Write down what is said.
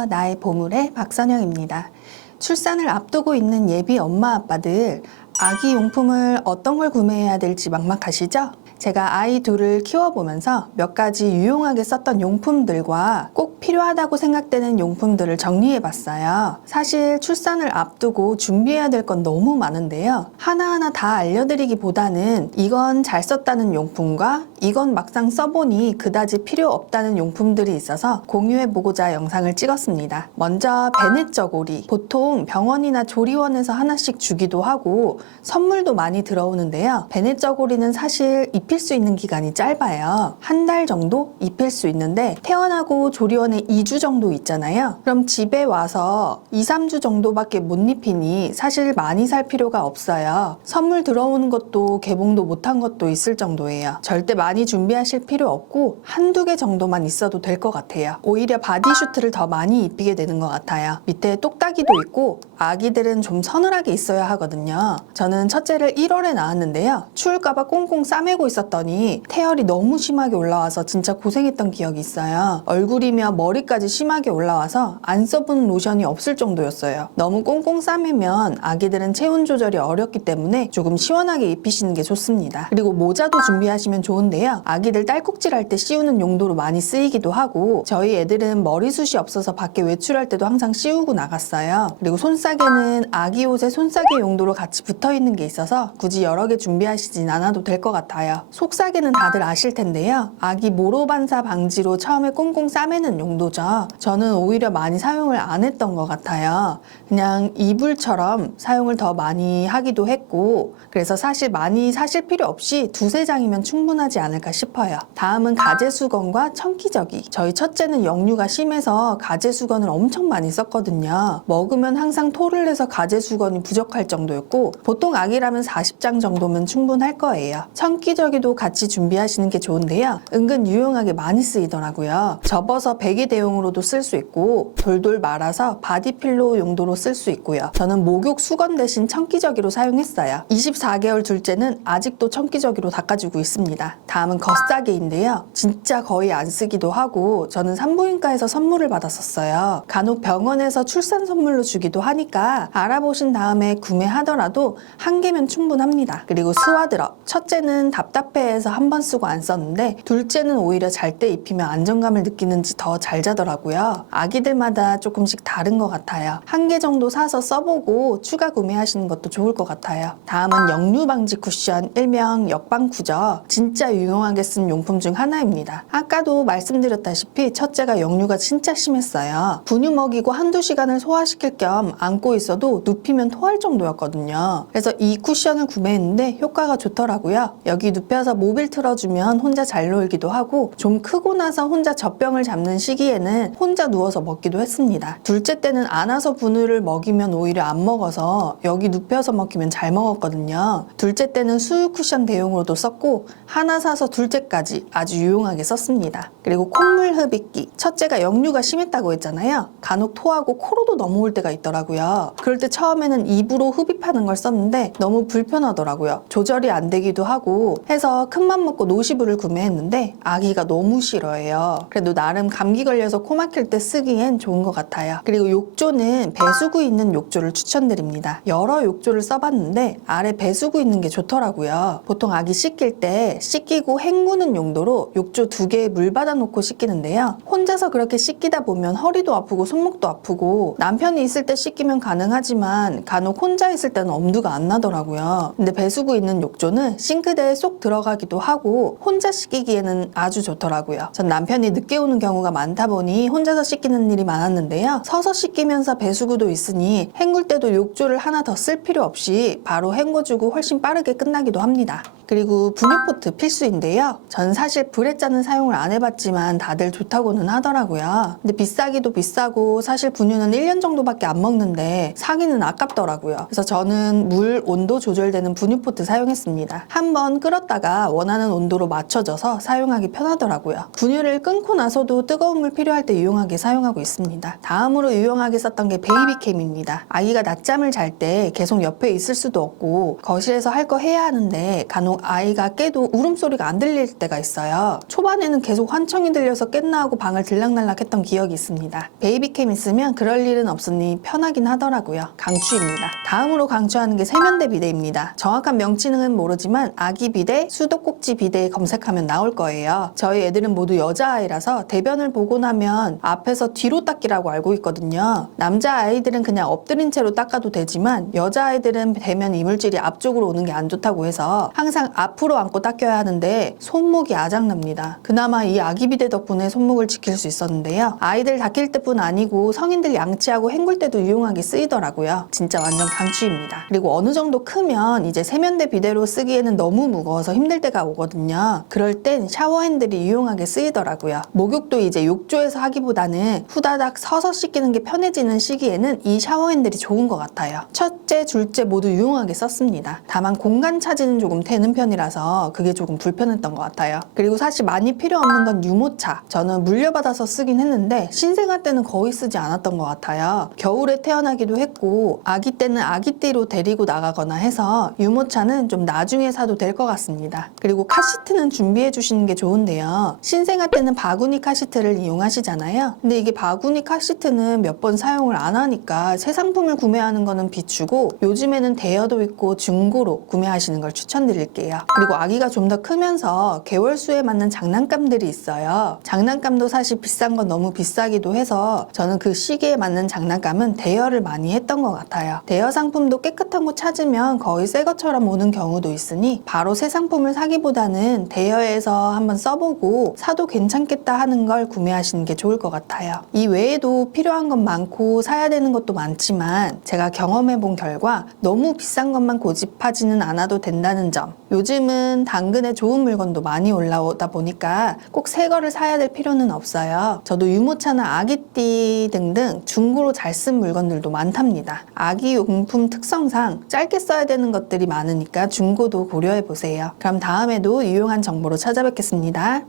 안녕하세요. 나의 보물의 박선영입니다. 출산을 앞두고 있는 예비 엄마 아빠들, 아기 용품을 어떤 걸 구매해야 될지 막막하시죠? 제가 아이 둘을 키워보면서 몇 가지 유용하게 썼던 용품들과 꼭 필요하다고 생각되는 용품들을 정리해봤어요. 사실 출산을 앞두고 준비해야 될 건 너무 많은데요. 하나하나 다 알려드리기보다는 이건 잘 썼다는 용품과 이건 막상 써보니 그다지 필요 없다는 용품들이 있어서 공유해보고자 영상을 찍었습니다. 먼저 베넷 저고리. 보통 병원이나 조리원에서 하나씩 주기도 하고 선물도 많이 들어오는데요. 베넷 저고리는 사실 입힐 수 있는 기간이 짧아요. 한 달 정도 입힐 수 있는데 태어나고 조리원에 2주 정도 있잖아요. 그럼 집에 와서 2, 3주 정도밖에 못 입히니 사실 많이 살 필요가 없어요. 선물 들어오는 것도 개봉도 못한 것도 있을 정도예요. 절대 많이 준비하실 필요 없고 한두 개 정도만 있어도 될 것 같아요. 오히려 바디슈트를 더 많이 입히게 되는 것 같아요. 밑에 똑딱이도 있고 아기들은 좀 서늘하게 있어야 하거든요. 저는 첫째를 1월에 낳았는데요. 추울까봐 꽁꽁 싸매고 있었더니 태열이 너무 심하게 올라와서 진짜 고생했던 기억이 있어요. 얼굴이며 머리까지 심하게 올라와서 안 써본 로션이 없을 정도였어요. 너무 꽁꽁 싸매면 아기들은 체온 조절이 어렵기 때문에 조금 시원하게 입히시는 게 좋습니다. 그리고 모자도 준비하시면 좋은데요. 아기들 딸꾹질할 때 씌우는 용도로 많이 쓰이기도 하고 저희 애들은 머리숱이 없어서 밖에 외출할 때도 항상 씌우고 나갔어요. 그리고 손싸개는 아기 옷에 손싸개 용도로 같이 붙어있는 게 있어서 굳이 여러 개 준비하시진 않아도 될 것 같아요. 속싸개는 다들 아실 텐데요. 아기 모로 반사 방지로 처음에 꽁꽁 싸매는 용도죠. 저는 오히려 많이 사용을 안 했던 것 같아요. 그냥 이불처럼 사용을 더 많이 하기도 했고 그래서 사실 많이 사실 필요 없이 두세 장이면 충분하지 않을까 싶어요. 다음은 가제수건과 청기저귀. 저희 첫째는 역류가 심해서 가제수건을 엄청 많이 썼거든요. 먹으면 항상 토를 내서 가제수건이 부족할 정도였고 보통 아기라면 40장 정도면 충분할 거예요. 청기저귀도 같이 준비하시는 게 좋은데요. 은근 유용하게 많이 쓰이더라고요. 접어서 베개 대용으로도 쓸 수 있고 돌돌 말아서 바디필로 용도로 쓸 수 있고요. 저는 목욕 수건 대신 청기저귀로 사용했어요. 24개월 둘째는 아직도 청기저귀로 닦아주고 있습니다. 다음은 겉싸개인데요. 진짜 거의 안 쓰기도 하고 저는 산부인과에서 선물을 받았었어요. 간혹 병원에서 출산 선물로 주기도 하니까 알아보신 다음에 구매하더라도 한 개면 충분합니다. 그리고 스와드럽. 첫째는 답답해해서 한 번 쓰고 안 썼는데 둘째는 오히려 잘 때 입히면 안정감을 느끼는지 더 잘 자더라고요. 아기들마다 조금씩 다른 것 같아요. 한 개 정도 사서 써보고 추가 구매하시는 것도 좋을 것 같아요. 다음은 역류 방지 쿠션, 일명 역방쿠죠. 진짜 유용하게 쓴 용품 중 하나입니다. 아까도 말씀드렸다시피 첫째가 역류가 진짜 심했어요. 분유 먹이고 한두 시간을 소화시킬 겸 안고 있어도 눕히면 토할 정도였거든요. 그래서 이 쿠션을 구매했는데 효과가 좋더라고요. 여기 눕혀서 모빌 틀어주면 혼자 잘 놀기도 하고 좀 크고 나서 혼자 젖병을 잡는 시기에는 혼자 누워서 먹기도 했습니다. 둘째 때는 안아서 분유를 먹이면 오히려 안 먹어서 여기 눕혀서 먹히면 잘 먹었거든요. 둘째 때는 수유 쿠션 대용으로도 썼고 하나 사서 둘째까지 아주 유용하게 썼습니다. 그리고 콧물 흡입기. 첫째가 역류가 심했다고 했잖아요. 간혹 토하고 코로도 넘어올 때가 있더라고요. 그럴 때 처음에는 입으로 흡입하는 걸 썼는데 너무 불편하더라고요. 조절이 안 되기도 하고 해서 큰맘 먹고 노시브를 구매했는데 아기가 너무 싫어해요. 그래도 나름 감기 걸려서 코 막힐 때 쓰기엔 좋은 것 같아요. 그리고 욕조는 배수구 있는 욕조를 추천드립니다. 여러 욕조를 써봤는데 아래 배수구 있는 게 좋더라고요. 보통 아기 씻길 때 씻기고 헹구는 용도로 욕조 2개에 물 받아놓고 씻기는데요. 혼자서 그렇게 씻기다 보면 허리도 아프고 손목도 아프고 남편이 있을 때 씻기면 가능하지만 간혹 혼자 있을 때는 엄두가 안 나더라고요. 근데 배수구 있는 욕조는 싱크대에 쏙 들어가기도 하고 혼자 씻기기에는 아주 좋더라고요. 전 남편이 늦게 오는 경우가 많다 보니 혼자서 씻기는 일이 많았는데요. 서서 씻기면서 배수구도 있으니 헹굴 때도 욕조를 하나 더 쓸 필요 없이 바로 헹궈주고 훨씬 빠르게 끝나기도 합니다. 그리고 분유포트 필수인데요. 전 사실 브레짜는 사용을 안 해봤지만 다들 좋다고는 하더라고요. 근데 비싸기도 비싸고 사실 분유는 1년 정도밖에 안 먹는데 사기는 아깝더라고요. 그래서 저는 물 온도 조절되는 분유포트 사용했습니다. 한번 끓었다가 끓였다가 원하는 온도로 맞춰져서 사용하기 편하더라고요. 분유를 끊고 나서도 뜨거운 물 필요할 때 유용하게 사용하고 있습니다. 다음으로 유용하게 썼던 게 베이비캠입니다. 아기가 낮잠을 잘 때 계속 옆에 있을 수도 없고 거실에서 할 거 해야 하는데 간혹 아이가 깨도 울음소리가 안 들릴 때가 있어요. 초반에는 계속 환청이 들려서 깼나 하고 방을 들락날락 했던 기억이 있습니다. 베이비캠 있으면 그럴 일은 없으니 편하긴 하더라고요. 강추입니다. 다음으로 강추하는 게 세면대 비데입니다. 정확한 명칭은 모르지만 아기 비데, 수도꼭지 비데 검색하면 나올 거예요. 저희 애들은 모두 여자아이라서 대변을 보고 나면 앞에서 뒤로 닦기라고 알고 있거든요. 남자아이들은 그냥 엎드린 채로 닦아도 되지만 여자아이들은 대면 이물질이 앞쪽으로 오는 게 안 좋다고 해서 항상 앞으로 안고 닦여야 하는데 손목이 아작납니다. 그나마 이 아기 비데 덕분에 손목을 지킬 수 있었는데요. 아이들 닦일 때뿐 아니고 성인들 양치하고 헹굴 때도 유용하게 쓰이더라고요. 진짜 완전 강추입니다. 그리고 어느 정도 크면 이제 세면대 비데로 쓰기에는 너무 무거워서 힘들 때가 오거든요. 그럴 땐 샤워 핸들이 유용하게 쓰이더라고요. 목욕도 이제 욕조에서 하기보다는 후다닥 서서 씻기는 게 편해지는 시기에는 이 샤워 핸들이 좋은 것 같아요. 첫째, 둘째 모두 유용하게 썼습니다. 다만 공간 차지는 조금 되는 편이라서 그게 조금 불편했던 것 같아요. 그리고 사실 많이 필요 없는 건 유모차. 저는 물려받아서 쓰긴 했는데 신생아 때는 거의 쓰지 않았던 것 같아요. 겨울에 태어나기도 했고 아기 때는 아기띠로 데리고 나가거나 해서 유모차는 좀 나중에 사도 될 것 같습니다. 그리고 카시트는 준비해 주시는 게 좋은데요. 신생아 때는 바구니 카시트를 이용하시잖아요. 근데 이게 바구니 카시트는 몇 번 사용을 안 하니까 새 상품을 구매하는 거는 비추고 요즘에는 대여도 있고 중고로 구매하시는 걸 추천드릴게요. 그리고 아기가 좀 더 크면서 개월수에 맞는 장난감들이 있어요. 장난감도 사실 비싼 건 너무 비싸기도 해서 저는 그 시기에 맞는 장난감은 대여를 많이 했던 것 같아요. 대여 상품도 깨끗한 거 찾으면 거의 새 것처럼 오는 경우도 있으니 바로 새 상품을 사기보다는 대여해서 한번 써보고 사도 괜찮겠다 하는 걸 구매하시는 게 좋을 것 같아요. 이 외에도 필요한 건 많고 사야 되는 것도 많지만 제가 경험해 본 결과 너무 비싼 것만 고집하지는 않아도 된다는 점. 요즘은 당근에 좋은 물건도 많이 올라오다 보니까 꼭 새 거를 사야 될 필요는 없어요. 저도 유모차나 아기띠 등등 중고로 잘 쓴 물건들도 많답니다. 아기 용품 특성상 짧게 써야 되는 것들이 많으니까 중고도 고려해 보세요. 그럼 다음에도 유용한 정보로 찾아뵙겠습니다.